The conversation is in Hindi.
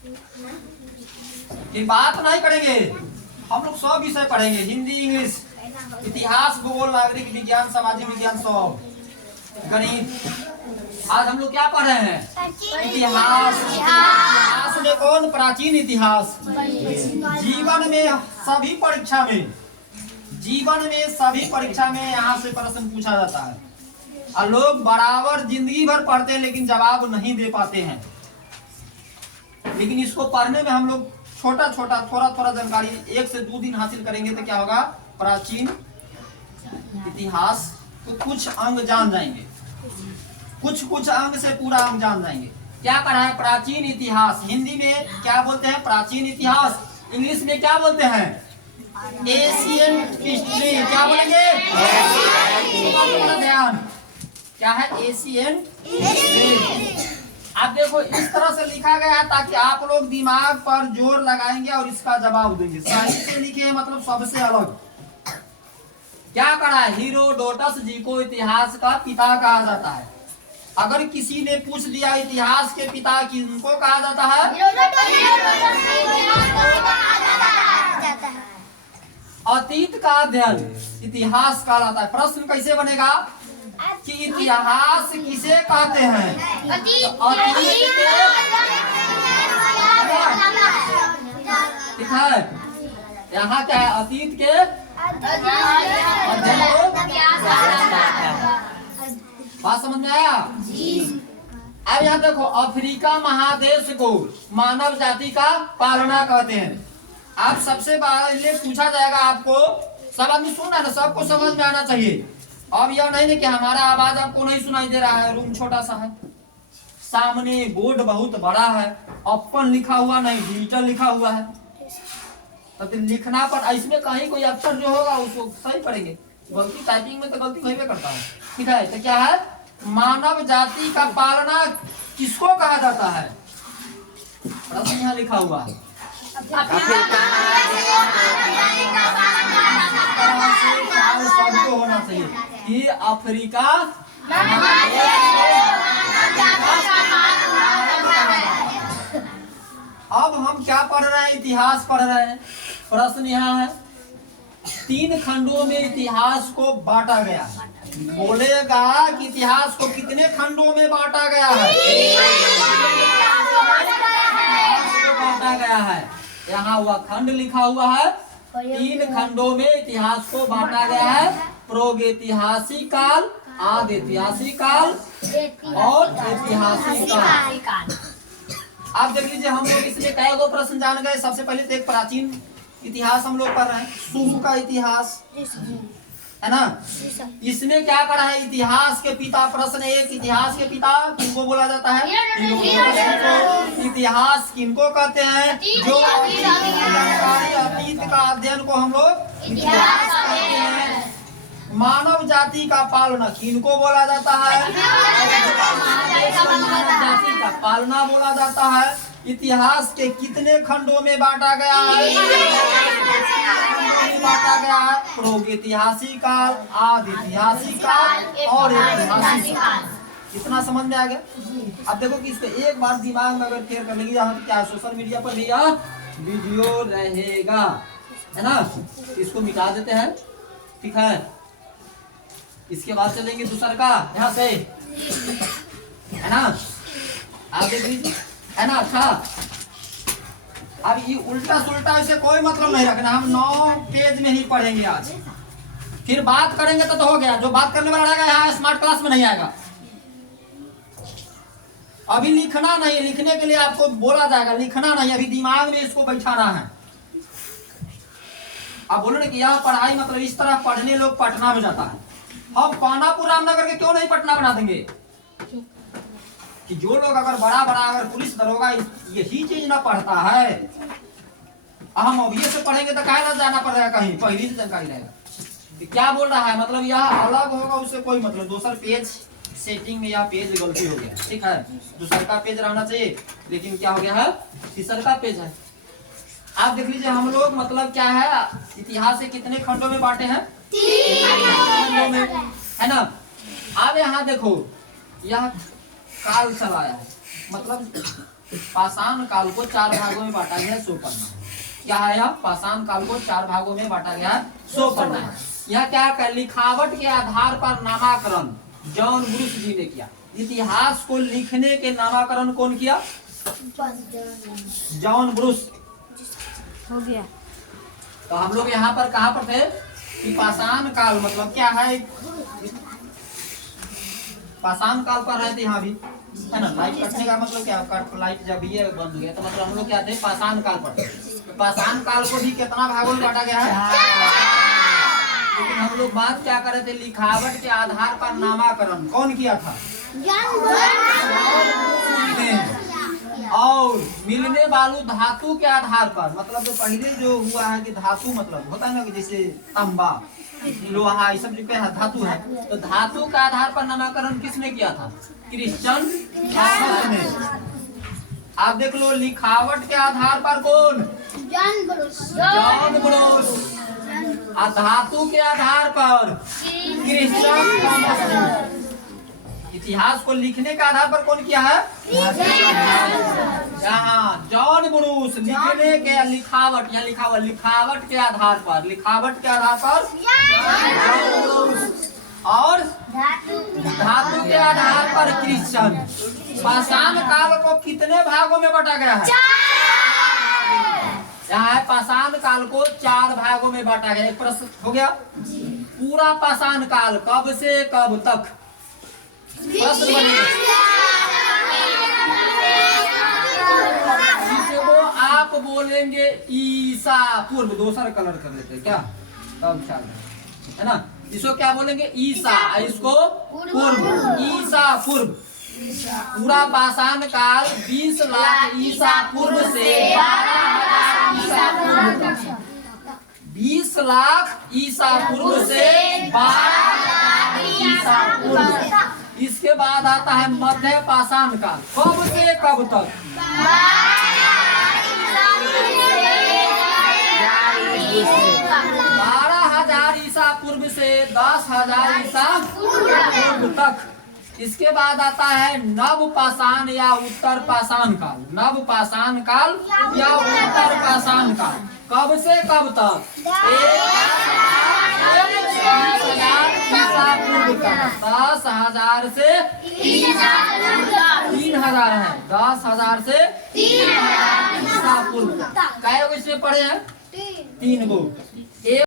ये बात नहीं करेंगे, हम लोग सब विषय पढ़ेंगे, हिंदी, इंग्लिश, इतिहास, भूगोल, नागरिक विज्ञान, सामाजिक विज्ञान, सब, गणित। आज हम लोग क्या पढ़ रहे हैं? इतिहास। इतिहास में कौन? प्राचीन इतिहास। जीवन में सभी परीक्षा में, जीवन में सभी परीक्षा में यहाँ से प्रश्न पूछा जाता है और लोग बराबर जिंदगी भर पढ़ते हैं लेकिन जवाब नहीं दे पाते हैं। लेकिन इसको पढ़ने में हम लोग छोटा छोटा थोड़ा थोड़ा जानकारी 1 से 2 दिन हासिल करेंगे तो क्या होगा? प्राचीन इतिहास तो कुछ अंग जान जाएंगे, कुछ अंग से पूरा अंग जान जाएंगे। क्या पढ़ा है? प्राचीन इतिहास। हिंदी में क्या बोलते हैं? प्राचीन इतिहास। इंग्लिश में क्या बोलते हैं? Ancient history. क्या बोलेंगे? ध्यान, क्या है? Ancient history. आप देखो इस तरह से लिखा गया है ताकि आप लोग दिमाग पर जोर लगाएंगे और इसका जवाब देंगे। सही से लिखे हैं मतलब सबसे अलग। क्या करा है? हीरोडोटस जी को इतिहास का पिता कहा जाता है। अगर किसी ने पूछ दिया इतिहास के पिता किनको कहा जाता है? अतीत का अध्ययन इतिहास कहलाता है। प्रश्न कैसे बनेगा कि इतिहास किसे कहते हैं? अतीत के, ठीक है, यहाँ क्या है? अतीत के अध्ययन को। बात समझ में आया? अब यहाँ देखो, अफ्रीका महादेश को मानव जाति का पालना कहते हैं। आप सबसे पहले पूछा जाएगा आपको, सब आदमी सुन रहा है ना, सबको समझ में आना चाहिए। अब यह नहीं कि हमारा आवाज आपको नहीं सुनाई दे रहा है, रूम छोटा सा है, सामने बोर्ड बहुत बड़ा है, ओपन लिखा हुआ नहीं डिजिटल लिखा हुआ है, तो लिखना पर इसमें कहीं कोई अक्षर जो होगा उसको सही पढ़ेंगे। गलती टाइपिंग में तो गलती नहीं करता है, ठीक है। तो क्या है? मानव जाति का पालना किसको कहा जाता है? प्रश्न यहाँ लिखा हुआ है। सबको होना चाहिए कि अफ्रीका अब हम क्या पढ़ रहे हैं? इतिहास पढ़ रहे हैं। प्रश्न यहाँ है, 3 खंडों में इतिहास को बांटा गया। बोलेगा कि इतिहास को कितने खंडों में बांटा गया है? बांटा गया है। यहाँ हुआ खंड लिखा हुआ है, 3 खंडों में इतिहास को बांटा गया है। प्रागैतिहासिक काल, आदि ऐतिहासिक काल और ऐतिहासिक काल। आप देख लीजिए, हम लोग इसमें कई गो प्रश्न जान गए। सबसे पहले तो एक प्राचीन इतिहास हम लोग पढ़ रहे हैं, शुरू का इतिहास, है ना। इसमें क्या पढ़ा है? इतिहास के पिता। प्रश्न 1, इतिहास के पिता किनको बोला जाता है? इतिहास किनको कहते हैं? जो जानकारी अतीत का अध्ययन को हम लोग इतिहास कहते हैं। मानव जाति का पालना किनको बोला जाता है? मानव जाति का पालना बोला जाता है। इतिहास के कितने खंडों में बांटा गया है? बांटा गया है। प्रागैतिहासिक काल, आदि ऐतिहासिक काल और ऐतिहासिक काल। इतना समझ में आ गया? अब देखो कि इसको एक बार दिमाग में अगर क्लियर कर लेंगे, यहाँ तो क्या सोशल मीडिया पर भी यह वीडियो रहेगा, है ना। इसको मिटा देते हैं, ठीक है। इसके बाद चलेंगे दूसरा का, यहाँ से, है ना। आप देख लीजिए, है ना। अच्छा, अब ये उल्टा सुल्टा इसे कोई मतलब नहीं रखना। हम 9 पेज में ही पढ़ेंगे आज, फिर बात करेंगे तो हो गया। जो बात करने वाला रहेगा यहाँ स्मार्ट क्लास में नहीं आएगा। अभी लिखना नहीं, लिखने के लिए आपको बोला जाएगा, लिखना नहीं, अभी दिमाग में इसको बैठाना है। आप बोलो ना कि यह पढ़ाई मतलब इस तरह पढ़ने लोग पटना में जाता है। हम पानापुर रामनगर के क्यों नहीं पटना बना देंगे? कि जो लोग अगर बड़ा अगर पुलिस दरोगा यही चीज ना पढ़ता है, हम अभी से पढ़ेंगे तो काहे ना जाना पड़ेगा कहीं, पहली से जानकारी रहेगा। क्या बोल रहा है? मतलब यह अलग होगा, उससे कोई मतलब। दूसरा पेज सेटिंग में यह पेज गलती हो गया, ठीक है। दूसरा का पेज रहना चाहिए, लेकिन क्या हो गया है? तीसरा का पेज है। आप देख लीजिए, हम लोग मतलब क्या है, इतिहास के कितने खंडों में बांटे हैं? 3 खंडों में, है ना। अब यहाँ देखो, यह काल चलाया है, मतलब पाषाण काल को 4 भागों में बांटा गया है, सो पढ़ना है। क्या है यह? पाषाण काल को 4 भागों में बांटा गया है, सो पढ़ना है। यह क्या कर लिखावट के आधार पर नामाकरण जॉन ब्रूस जी ने किया। इतिहास को लिखने के नामाकरण कौन किया? John Bruce. हो गया। तो हम लोग यहाँ पर कहाँ पर थे कि पाषाण काल मतलब क्या है? पाषाण काल पर रहते यहाँ भी है ना। लाइट कटने का मतलब क्या? लाइट जब ये बंद हो गया तो मतलब हम लोग क्या थे? पाषाण काल पर। तो पाषाण काल को भी कितना भागों में बांटा गया है? लेकिन हम लोग बात क्या कर रहे थे? लिखावट के आधार पर नामाकरण कौन किया था? और मिलने वाले धातु के आधार पर मतलब जो पहले जो हुआ है कि धातु मतलब होता है ना कि जैसे तांबा लोहा ये सब जो क्या धातु है, तो धातु के आधार पर नामाकरण किसने किया था? क्रिश्चियन ने। आप देख लो लिखावट के आधार पर कौन? John Bruce. और धातु के आधार पर क्रिश्चियन। इतिहास को लिखने के आधार पर कौन किया है? यहाँ जॉन ब्रूस। लिखने के लिखावट या लिखावट के आधार पर जॉन ब्रूस। और धातु के आधार पर क्रिश्चियन। पाषाण काल को कितने भागों में बांटा गया है? यहाँ है पाषाण काल को 4 भागों में बांटा गया। एक प्रश्न हो गया। पूरा पाषाण काल कब से कब तक? प्रश्न जिसे वो आप बोलेंगे ईसा पूर्व। दूसरा कलर कर लेते हैं क्या? तब ख्याल है ना। इसको क्या बोलेंगे? ईसा। इसको पूर्व। ईसा पूर्व। पूरा पाषाण काल 20 लाख ईसा पूर्व से 12,000 ईसा पूर्व तक। 20 लाख ईसा पूर्व से 12,000 ईसा पूर्व। इसके बाद आता है मध्य पाषाण काल। कब से कब तक? 12,000 ईसा पूर्व से 10,000 ईसा पूर्व तक। इसके बाद आता है नव पाषाण या उत्तर पाषाण काल। नव पाषाण काल या उत्तर पाषाण काल कब से कब तक? 10,000 ईसा पूर्व तक। 10,000 से 3,000 है। 10,000 से 3,000 ईसा पूर्व तक। कै गो इसमें पढ़े हैं? 3 गो।